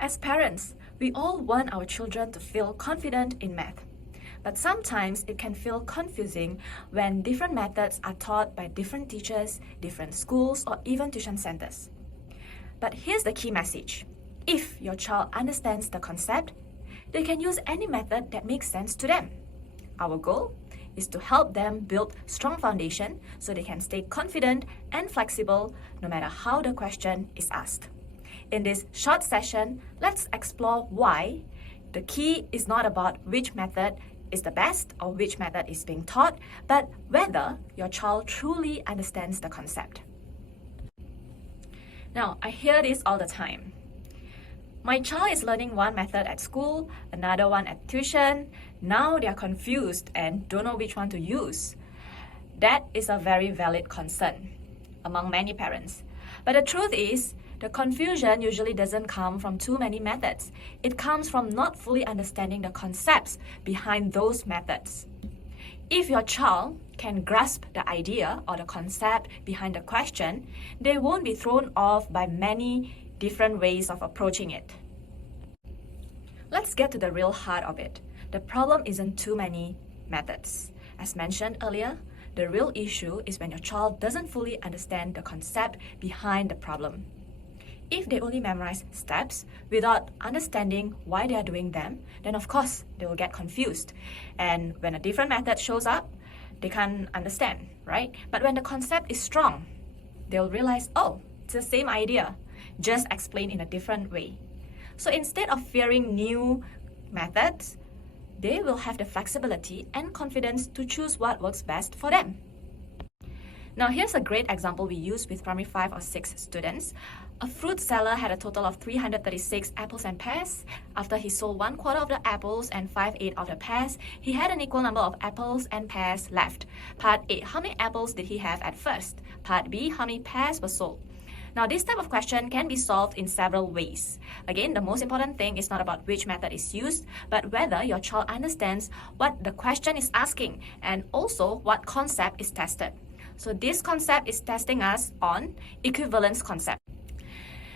As parents, we all want our children to feel confident in math. But sometimes it can feel confusing when different methods are taught by different teachers, different schools, or even tuition centers. But here's the key message. If your child understands the concept, they can use any method that makes sense to them. Our goal is to help them build strong foundation so they can stay confident and flexible no matter how the question is asked. In this short session, let's explore why the key is not about which method is the best or which method is being taught, but whether your child truly understands the concept. Now, I hear this all the time. My child is learning one method at school, another one at tuition. Now they are confused and don't know which one to use. That is a very valid concern among many parents. But the truth is, the confusion usually doesn't come from too many methods. It comes from not fully understanding the concepts behind those methods. If your child can grasp the idea or the concept behind the question, they won't be thrown off by many different ways of approaching it. Let's get to the real heart of it. The problem isn't too many methods. As mentioned earlier, the real issue is when your child doesn't fully understand the concept behind the problem. If they only memorize steps without understanding why they are doing them, then of course they will get confused. And when a different method shows up, they can't understand, right? But when the concept is strong, they'll realize, oh, it's the same idea, just explained in a different way. So instead of fearing new methods, they will have the flexibility and confidence to choose what works best for them. Now here's a great example we use with primary 5 or 6 students. A fruit seller had a total of 336 apples and pears. After he sold 1/4 of the apples and 5/8 of the pears, he had an equal number of apples and pears left. Part A, how many apples did he have at first? Part B, how many pears were sold? Now this type of question can be solved in several ways. Again, the most important thing is not about which method is used, but whether your child understands what the question is asking and also what concept is tested. So this concept is testing us on equivalence concept.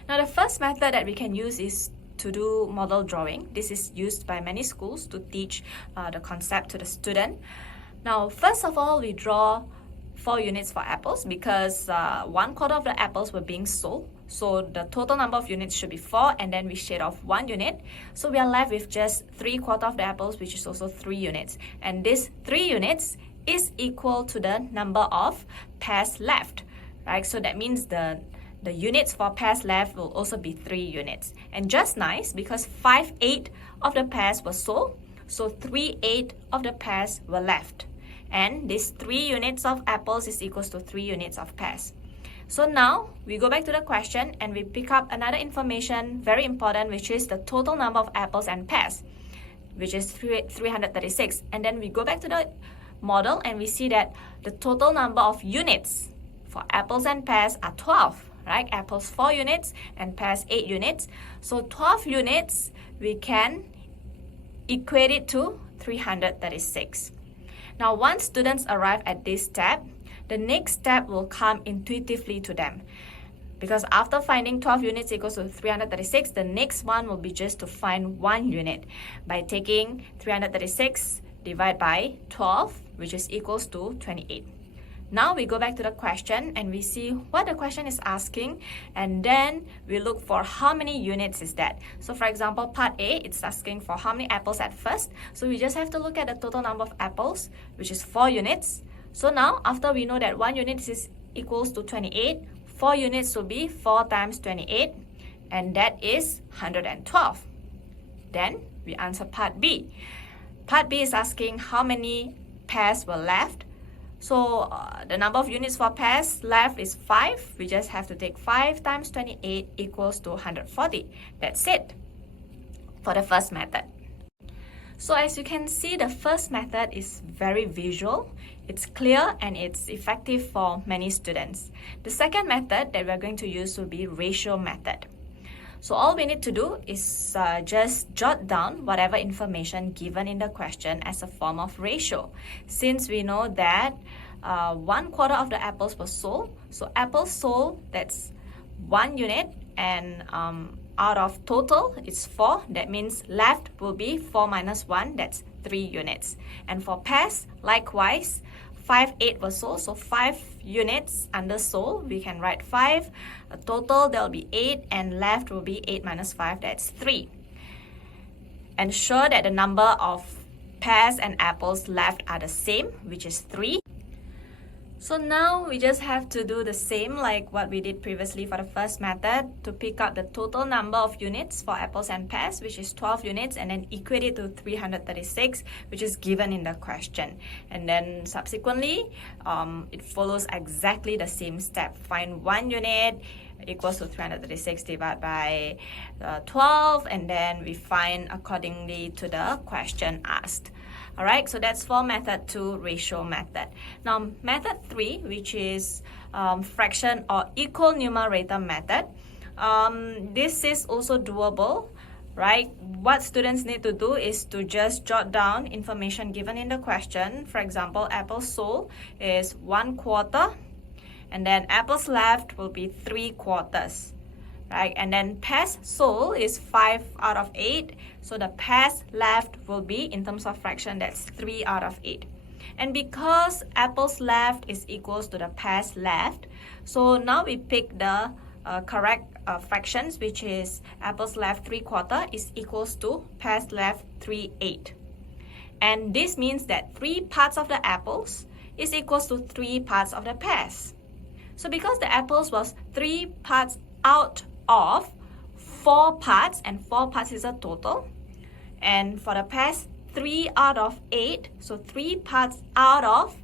Now the first method that we can use is to do model drawing. This is used by many schools to teach the concept to the student. Now first of all, we draw 4 units for apples because 1/4 of the apples were being sold. So the total number of units should be 4, and then we shade off 1 unit. So we are left with just 3/4 of the apples, which is also 3 units. And this 3 units is equal to the number of pears left, right? So that means the units for pears left will also be 3 units. And just nice, because 5/8 of the pears were sold, so 3/8 of the pears were left. And this 3 units of apples is equals to 3 units of pears. So now we go back to the question and we pick up another information, very important, which is the total number of apples and pears, which is 336. And then we go back to the model and we see that the total number of units for apples and pears are 12, right? Apples 4 units and pears 8 units. So 12 units, we can equate it to 336. Now, once students arrive at this step, the next step will come intuitively to them. Because after finding 12 units equals to 336, the next one will be just to find 1 unit by taking 336 divided by 12, which is equals to 28. Now we go back to the question and we see what the question is asking, and then we look for how many units is that. So for example, part A, it's asking for how many apples at first. So we just have to look at the total number of apples, which is 4 units. So now after we know that 1 unit is equals to 28, 4 units will be 4 times 28, and that is 112. Then we answer part B. Part B is asking how many pears were left. So the number of units for pears left is 5. We just have to take 5 times 28 equals to 140. That's it for the first method. So as you can see, the first method is very visual, it's clear, and it's effective for many students. The second method that we're going to use will be ratio method. So all we need to do is just jot down whatever information given in the question as a form of ratio. Since we know that 1/4 of the apples were sold, so apples sold, that's 1 unit, and out of total, it's 4. That means left will be 4 minus 1, that's 3 units. And for pairs, likewise, 5, 8 was sold, so 5 units under sold, we can write 5. Total, there will be 8, and left will be 8 minus 5, that's 3. Ensure that the number of pears and apples left are the same, which is 3. So now we just have to do the same like what we did previously for the first method to pick out the total number of units for apples and pears, which is 12 units, and then equate it to 336, which is given in the question. And then subsequently, it follows exactly the same step. Find 1 unit equals to 336 divided by 12, and then we find accordingly to the question asked. Alright, so that's for method 2, ratio method. Now method 3, which is fraction or equal numerator method, this is also doable, right? What students need to do is to just jot down information given in the question. For example, apples sold is 1/4, and then apples left will be 3/4. Right? And then pears sold is 5 out of 8. So the pears left will be, in terms of fraction, that's 3 out of 8. And because apples left is equals to the pears left, so now we pick the correct fractions, which is apples left 3/4 is equals to pears left 3/8. And this means that 3 parts of the apples is equals to 3 parts of the pears. So because the apples was 3 parts out of 4 parts, and 4 parts is a total, and for the pears 3 out of 8, so 3 parts out of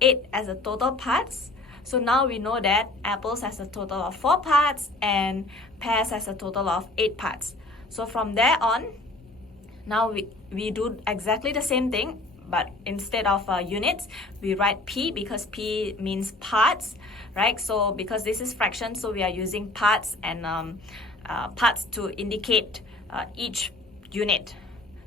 8 as a total parts. So now we know that apples has a total of 4 parts and pears has a total of 8 parts. So from there on, now we do exactly the same thing, but instead of units, we write P because P means parts, right? So because this is fraction, so we are using parts and parts to indicate each unit.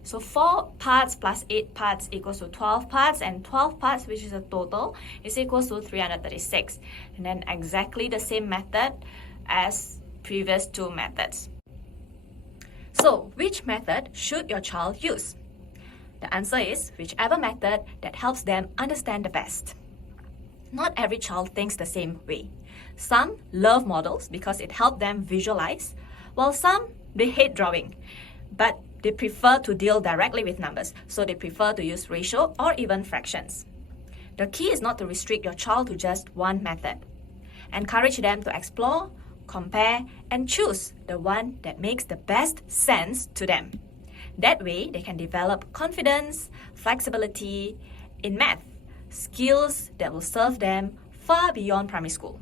So 4 parts plus 8 parts equals to 12 parts, and 12 parts, which is a total, is equals to 336. And then exactly the same method as previous 2 methods. So which method should your child use? The answer is whichever method that helps them understand the best. Not every child thinks the same way. Some love models because it helps them visualize, while some, they hate drawing, but they prefer to deal directly with numbers, so they prefer to use ratio or even fractions. The key is not to restrict your child to just one method. Encourage them to explore, compare, and choose the one that makes the best sense to them. That way, they can develop confidence, flexibility in math, skills that will serve them far beyond primary school.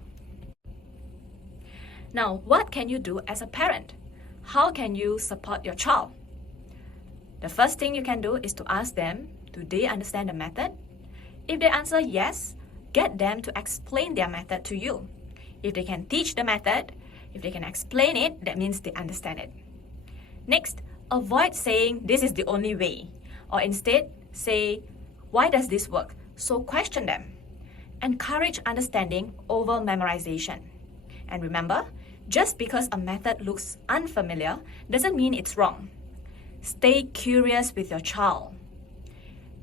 Now, what can you do as a parent? How can you support your child? The first thing you can do is to ask them, do they understand the method? If they answer yes, get them to explain their method to you. If they can teach the method, if they can explain it, that means they understand it. Next, avoid saying this is the only way, or instead say, why does this work? So question them. Encourage understanding over memorization. And remember, just because a method looks unfamiliar doesn't mean it's wrong. Stay curious with your child,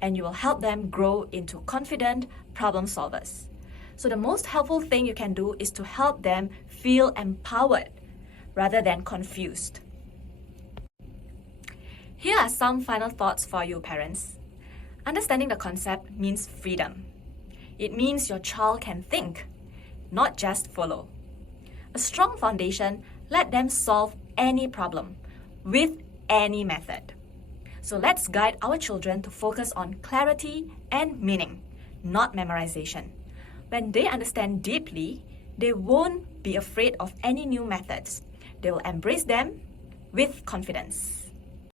and you will help them grow into confident problem solvers. So the most helpful thing you can do is to help them feel empowered rather than confused. Here are some final thoughts for you parents. Understanding the concept means freedom. It means your child can think, not just follow. A strong foundation let them solve any problem with any method. So let's guide our children to focus on clarity and meaning, not memorization. When they understand deeply, they won't be afraid of any new methods. They will embrace them with confidence.